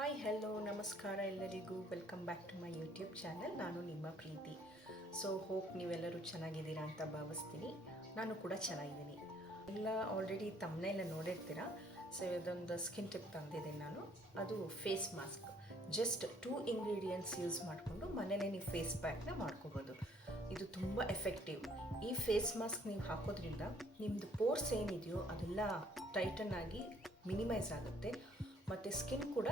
Hi hello ನಮಸ್ಕಾರ ಎಲ್ಲರಿಗೂ welcome back to my YouTube channel. ನಾನು ನಿಮ್ಮ ಪ್ರೀತಿ. ಸೊ ಹೋಪ್ ನೀವೆಲ್ಲರೂ ಚೆನ್ನಾಗಿದ್ದೀರಾ ಅಂತ ಭಾವಿಸ್ತೀನಿ. ನಾನು ಕೂಡ ಚೆನ್ನಾಗಿದ್ದೀನಿ. ಎಲ್ಲ ಆಲ್ರೆಡಿ ತಮ್ಮನೆಲ್ಲ ನೋಡಿರ್ತೀರ. ಸೊ ಇದೊಂದು ಸ್ಕಿನ್ ಟಿಪ್ ತಂದಿದ್ದೀನಿ ನಾನು. ಅದು face mask. Just 2 ingredients use ಮಾಡಿಕೊಂಡು ಮನೇಲೇ ನೀವು ಫೇಸ್ ಪ್ಯಾಕ್ನ ಮಾಡ್ಕೋಬೋದು. ಇದು ತುಂಬ ಎಫೆಕ್ಟಿವ್. ಈ ಫೇಸ್ ಮಾಸ್ಕ್ ನೀವು ಹಾಕೋದ್ರಿಂದ ನಿಮ್ಮದು ಪೋರ್ಸ್ ಏನಿದೆಯೋ ಅದೆಲ್ಲ ಟೈಟನ್ ಆಗಿ ಮಿನಿಮೈಸ್ ಆಗುತ್ತೆ ಮತ್ತು ಸ್ಕಿನ್ ಕೂಡ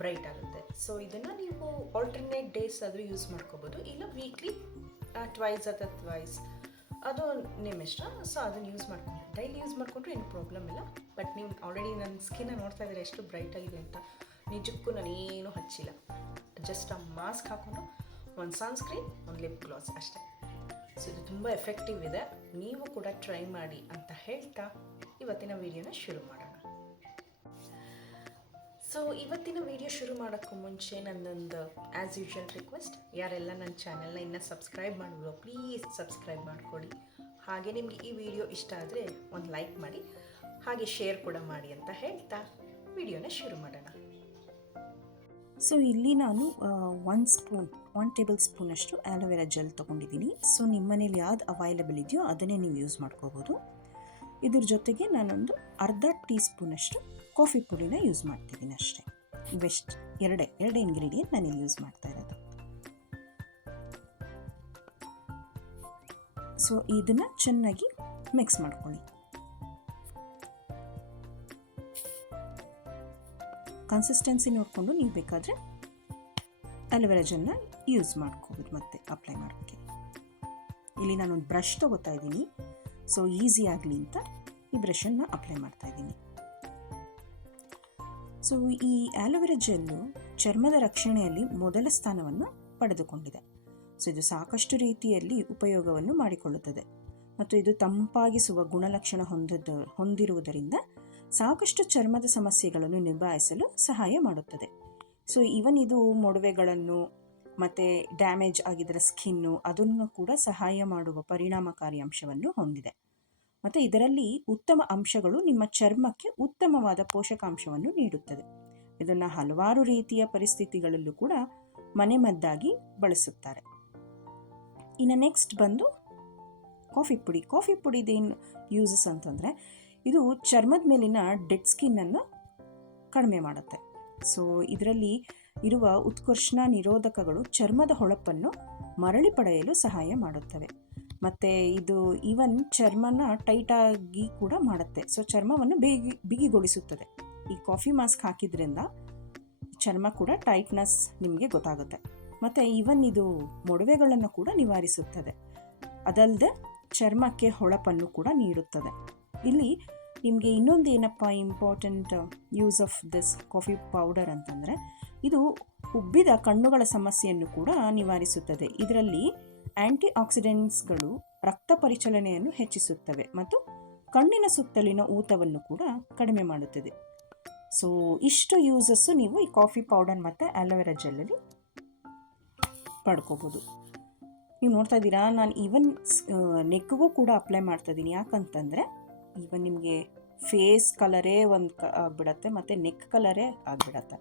ಬ್ರೈಟ್ ಆಗುತ್ತೆ. ಸೊ ಇದನ್ನು ನೀವು ಆಲ್ಟರ್ನೇಟ್ ಡೇಸ್ ಆದರೂ ಯೂಸ್ ಮಾಡ್ಕೋಬೋದು, ಇಲ್ಲ ವೀಕ್ಲಿ ಟ್ವೈಸ್ ಅಥವಾ ಥ್ವೈಸ್, ಅದು ನಿಮ್ಮ ಇಷ್ಟ. ಸೊ ಅದನ್ನು ಯೂಸ್ ಮಾಡ್ಕೊಂಡು ಡೈಲಿ ಯೂಸ್ ಮಾಡಿಕೊಂಡ್ರೆ ಏನು ಪ್ರಾಬ್ಲಮ್ ಇಲ್ಲ. ಬಟ್ ನೀವು ಆಲ್ರೆಡಿ ನನ್ನ ಸ್ಕಿನ್ನ ನೋಡ್ತಾ ಇದ್ದೀರಾ ಎಷ್ಟು ಬ್ರೈಟ್ ಆಗಿದೆ ಅಂತ. ನಿಜಕ್ಕೂ ನಾನೇನು ಹಚ್ಚಿಲ್ಲ, ಜಸ್ಟ್ ಆ ಮಾಸ್ಕ್ ಹಾಕ್ಕೊಂಡು ಒಂದು ಸನ್ಸ್ಕ್ರೀನ್, ಒಂದು ಲಿಪ್ ಗ್ಲಾಸ್ ಅಷ್ಟೇ. ಸೊ ಇದು ತುಂಬ ಎಫೆಕ್ಟಿವ್ ಇದೆ, ನೀವು ಕೂಡ ಟ್ರೈ ಮಾಡಿ ಅಂತ ಹೇಳ್ತಾ ಇವತ್ತಿನ ವಿಡಿಯೋನ ಶುರು ಮಾಡೋಣ. ಸೊ ಇವತ್ತಿನ ವಿಡಿಯೋ ಶುರು ಮಾಡೋಕ್ಕೂ ಮುಂಚೆ ನನ್ನೊಂದು ಆ್ಯಸ್ ಯೂಶುವಲ್ ರಿಕ್ವೆಸ್ಟ್, ಯಾರೆಲ್ಲ ನನ್ನ ಚಾನಲ್ನ ಇನ್ನೂ ಸಬ್ಸ್ಕ್ರೈಬ್ ಮಾಡಿದ್ರು ಪ್ಲೀಸ್ ಸಬ್ಸ್ಕ್ರೈಬ್ ಮಾಡಿಕೊಡಿ. ಹಾಗೆ ನಿಮಗೆ ಈ ವಿಡಿಯೋ ಇಷ್ಟ ಆದರೆ ಒಂದು ಲೈಕ್ ಮಾಡಿ, ಹಾಗೆ ಶೇರ್ ಕೂಡ ಮಾಡಿ ಅಂತ ಹೇಳ್ತಾ ವಿಡಿಯೋನ ಶುರು ಮಾಡೋಣ. ಸೊ ಇಲ್ಲಿ ನಾನು 1 ಟೇಬಲ್ ಸ್ಪೂನಷ್ಟು ಆ್ಯಲೋವೆರಾ ಜೆಲ್ ತೊಗೊಂಡಿದ್ದೀನಿ. ಸೊ ನಿಮ್ಮ ಮನೇಲಿ ಯಾವ್ದು ಅವೈಲೇಬಲ್ ಇದೆಯೋ ಅದನ್ನೇ ನೀವು ಯೂಸ್ ಮಾಡ್ಕೋಬೋದು. ಇದ್ರ ಜೊತೆಗೆ ನಾನೊಂದು ಅರ್ಧ ಟೀ ಸ್ಪೂನಷ್ಟು ಕಾಫಿ ಪುಡಿನ ಯೂಸ್ ಮಾಡ್ತಿದ್ದೀನಿ ಅಷ್ಟೇ. ಬೆಸ್ಟ್ ಎರಡೇ ಇಂಗ್ರೀಡಿಯೆಂಟ್ ನಾನಿಲ್ಲಿ ಯೂಸ್ ಮಾಡ್ತಾ ಇರೋದು. ಸೊ ಇದನ್ನು ಚೆನ್ನಾಗಿ ಮಿಕ್ಸ್ ಮಾಡ್ಕೊಳ್ಳಿ. ಕನ್ಸಿಸ್ಟೆನ್ಸಿ ನೋಡಿಕೊಂಡು ನೀವು ಬೇಕಾದರೆ ಅಲೋವೆರಾ ಜೆಲ್ನ ಯೂಸ್ ಮಾಡ್ಕೋಬೋದು ಮತ್ತೆ ಅಪ್ಲೈ ಮಾಡೋಕ್ಕೆ. ಇಲ್ಲಿ ನಾನೊಂದು ಬ್ರಷ್ ತೊಗೋತಾ ಇದ್ದೀನಿ. ಸೊ ಈಸಿ ಆಗಲಿ ಅಂತ ಈ ಬ್ರಷನ್ನು ಅಪ್ಲೈ ಮಾಡ್ತಾ ಇದ್ದೀನಿ. ಸೊ ಈ ಆಲೋವೆರಾ ಜೆಲ್ಲು ಚರ್ಮದ ರಕ್ಷಣೆಯಲ್ಲಿ ಮೊದಲ ಸ್ಥಾನವನ್ನು ಪಡೆದುಕೊಂಡಿದೆ. ಸೊ ಇದು ಸಾಕಷ್ಟು ರೀತಿಯಲ್ಲಿ ಉಪಯೋಗವನ್ನು ಮಾಡಿಕೊಳ್ಳುತ್ತದೆ ಮತ್ತು ಇದು ತಂಪಾಗಿಸುವ ಗುಣಲಕ್ಷಣ ಹೊಂದಿರುವುದರಿಂದ ಸಾಕಷ್ಟು ಚರ್ಮದ ಸಮಸ್ಯೆಗಳನ್ನು ನಿಭಾಯಿಸಲು ಸಹಾಯ ಮಾಡುತ್ತದೆ. ಸೊ ಈವನ್ ಇದು ಮೊಡವೆಗಳನ್ನು ಮತ್ತು ಡ್ಯಾಮೇಜ್ ಆಗಿದ್ದರ ಸ್ಕಿನ್ನು ಅದನ್ನು ಕೂಡ ಸಹಾಯ ಮಾಡುವ ಪರಿಣಾಮಕಾರಿ ಅಂಶವನ್ನು ಹೊಂದಿದೆ. ಮತ್ತು ಇದರಲ್ಲಿ ಉತ್ತಮ ಅಂಶಗಳು ನಿಮ್ಮ ಚರ್ಮಕ್ಕೆ ಉತ್ತಮವಾದ ಪೋಷಕಾಂಶವನ್ನು ನೀಡುತ್ತದೆ. ಇದನ್ನು ಹಲವಾರು ರೀತಿಯ ಪರಿಸ್ಥಿತಿಗಳಲ್ಲೂ ಕೂಡ ಮನೆಮದ್ದಾಗಿ ಬಳಸುತ್ತಾರೆ. ಇನ್ನು ನೆಕ್ಸ್ಟ್ ಬಂದು ಕಾಫಿ ಪುಡಿದೇನು ಯೂಸಸ್ ಅಂತಂದರೆ, ಇದು ಚರ್ಮದ ಮೇಲಿನ ಡೆಡ್ ಸ್ಕಿನ್ನನ್ನು ಕಡಿಮೆ ಮಾಡುತ್ತೆ. ಸೊ ಇದರಲ್ಲಿ ಇರುವ ಉತ್ಕರ್ಷಣ ನಿರೋಧಕಗಳು ಚರ್ಮದ ಹೊಳಪನ್ನು ಮರಳಿ ಪಡೆಯಲು ಸಹಾಯ ಮಾಡುತ್ತವೆ. ಮತ್ತು ಇದು ಈವನ್ ಚರ್ಮನ ಟೈಟಾಗಿ ಕೂಡ ಮಾಡುತ್ತೆ. ಸೊ ಚರ್ಮವನ್ನು ಬಿಗಿಗೊಳಿಸುತ್ತದೆ. ಈ ಕಾಫಿ ಮಾಸ್ಕ್ ಹಾಕಿದ್ರಿಂದ ಚರ್ಮ ಕೂಡ ಟೈಟ್ನೆಸ್ ನಿಮಗೆ ಗೊತ್ತಾಗುತ್ತೆ. ಮತ್ತು ಈವನ್ ಇದು ಮೊಡವೆಗಳನ್ನು ಕೂಡ ನಿವಾರಿಸುತ್ತದೆ. ಅದಲ್ಲದೆ ಚರ್ಮಕ್ಕೆ ಹೊಳಪನ್ನು ಕೂಡ ನೀಡುತ್ತದೆ. ಇಲ್ಲಿ ನಿಮಗೆ ಇನ್ನೊಂದು ಏನಪ್ಪ important use of this coffee powder ಅಂತಂದರೆ, ಇದು ಉಬ್ಬಿದ ಕಣ್ಣುಗಳ ಸಮಸ್ಯೆಯನ್ನು ಕೂಡ ನಿವಾರಿಸುತ್ತದೆ. ಇದರಲ್ಲಿ ಆ್ಯಂಟಿ ಆಕ್ಸಿಡೆಂಟ್ಸ್ಗಳು ರಕ್ತ ಪರಿಚಲನೆಯನ್ನು ಹೆಚ್ಚಿಸುತ್ತವೆ ಮತ್ತು ಕಣ್ಣಿನ ಸುತ್ತಲಿನ ಊತವನ್ನು ಕೂಡ ಕಡಿಮೆ ಮಾಡುತ್ತದೆ. ಸೊ ಇಷ್ಟು ಯೂಸಸ್ಸು ನೀವು ಈ ಕಾಫಿ ಪೌಡರ್ ಮತ್ತು ಆಲೋವೆರಾ ಜೆಲ್ಲಲ್ಲಿ ಪಡ್ಕೋಬೋದು. ನೀವು ನೋಡ್ತಾ ಇದ್ದೀರಾ, ನಾನು ಈವನ್ ನೆಕ್ಗೂ ಕೂಡ ಅಪ್ಲೈ ಮಾಡ್ತಾ ಇದ್ದೀನಿ. ಯಾಕಂತಂದರೆ ಈವನ್ ನಿಮಗೆ ಫೇಸ್ ಕಲರೇ ಆಗಿಬಿಡತ್ತೆ ಮತ್ತು ನೆಕ್ ಕಲರೇ ಆಗಿಬಿಡತ್ತೆ.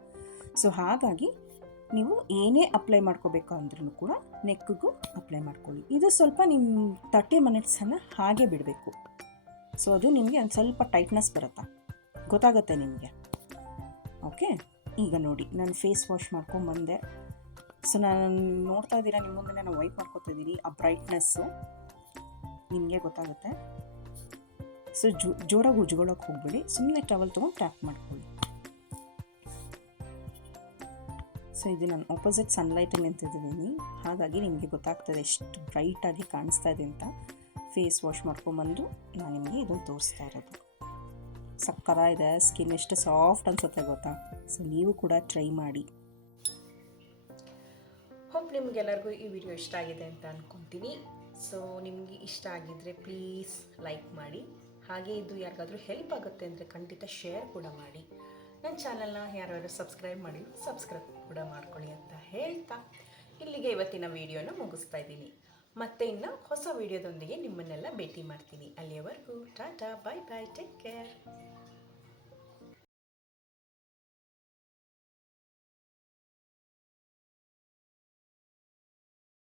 ಸೊ ಹಾಗಾಗಿ ನೀವು ಏನೇ ಅಪ್ಲೈ ಮಾಡ್ಕೋಬೇಕು ಅಂದ್ರೂ ಕೂಡ ನೆಕ್ಕಿಗೂ ಅಪ್ಲೈ ಮಾಡ್ಕೊಳ್ಳಿ. ಇದು ಸ್ವಲ್ಪ ನಿಮ್ಮ 30 ಮಿನಿಟ್ಸನ್ನು ಹಾಗೆ ಬಿಡಬೇಕು. ಸೊ ಅದು ನಿಮಗೆ ಒಂದು ಸ್ವಲ್ಪ ಟೈಟ್ನೆಸ್ ಬರುತ್ತೆ, ಗೊತ್ತಾಗುತ್ತೆ ನಿಮಗೆ. ಓಕೆ, ಈಗ ನೋಡಿ ನಾನು ಫೇಸ್ ವಾಶ್ ಮಾಡ್ಕೊಂಬಂದೆ. ಸೊ ನಾನು ನೋಡ್ತಾ ಇದ್ದೀರಾ, ನಿಮ್ಮ ಮುಂದೆ ನಾನು ವೈಪ್ ಮಾಡ್ಕೊತಾ ಇದ್ದೀನಿ. ಆ ಬ್ರೈಟ್ನೆಸ್ಸು ನಿಮಗೆ ಗೊತ್ತಾಗುತ್ತೆ. ಸೊ ಜೋರಾಗಿ ಉಜ್ಕೊಳ್ಳೋಕೆ ಹೋಗ್ಬೇಡಿ, ಸುಮ್ಮನೆ ಟವಲ್ ತೊಗೊಂಡು ಟ್ಯಾಪ್ ಮಾಡ್ಕೊಳ್ಳಿ. ಸೊ ಇದು ನಾನು ಆಪೋಸಿಟ್ ಸನ್ಲೈಟಲ್ಲಿ ನಿಂತಿದ್ದೀನಿ, ಹಾಗಾಗಿ ನಿಮಗೆ ಗೊತ್ತಾಗ್ತದೆ ಎಷ್ಟು ಬ್ರೈಟಾಗಿ ಕಾಣಿಸ್ತಾ ಇದೆ ಅಂತ. ಫೇಸ್ ವಾಶ್ ಮಾಡ್ಕೊಂಬಂದು ನಾನು ನಿಮಗೆ ಇದನ್ನು ತೋರಿಸ್ತಾ ಇರೋದು. ಸಕ್ಕತ್ತಾಗಿದೆ, ಸ್ಕಿನ್ ಎಷ್ಟು ಸಾಫ್ಟ್ ಅನ್ಸುತ್ತೆ ಗೊತ್ತಾ. ಸೊ ನೀವು ಕೂಡ ಟ್ರೈ ಮಾಡಿ. ಹೋಪ್ ನಿಮಗೆಲ್ಲರಿಗೂ ಈ ವಿಡಿಯೋ ಇಷ್ಟ ಆಗಿದೆ ಅಂತ ಅಂದ್ಕೊತೀನಿ. ಸೊ ನಿಮಗೆ ಇಷ್ಟ ಆಗಿದ್ದರೆ ಪ್ಲೀಸ್ ಲೈಕ್ ಮಾಡಿ, ಹಾಗೆ ಇದು ಯಾರಿಗಾದರೂ ಹೆಲ್ಪ್ ಆಗುತ್ತೆ ಅಂದರೆ ಖಂಡಿತ ಶೇರ್ ಕೂಡ ಮಾಡಿ. ನನ್ನ ಚಾನಲ್ನ ಯಾರು ಸಬ್ಸ್ಕ್ರೈಬ್ ಮಾಡಿ ಸಬ್ಸ್ಕ್ರೈಬ್ ಕೂಡ ಮಾಡ್ಕೊಳ್ಳಿ ಅಂತ ಹೇಳ್ತಾ ಇಲ್ಲಿಗೆ ಇವತ್ತಿನ ವಿಡಿಯೋನ ಮುಗಿಸ್ತಾ ಇದ್ದೀನಿ. ಮತ್ತೆ ಇನ್ನು ಹೊಸ ವಿಡಿಯೋದೊಂದಿಗೆ ನಿಮ್ಮನ್ನೆಲ್ಲ ಭೇಟಿ ಮಾಡ್ತೀನಿ. ಅಲ್ಲಿಯವರೆಗೂ ಟಾಟಾ, ಬಾಯ್ ಬಾಯ್, ಟೇಕ್ ಕೇರ್.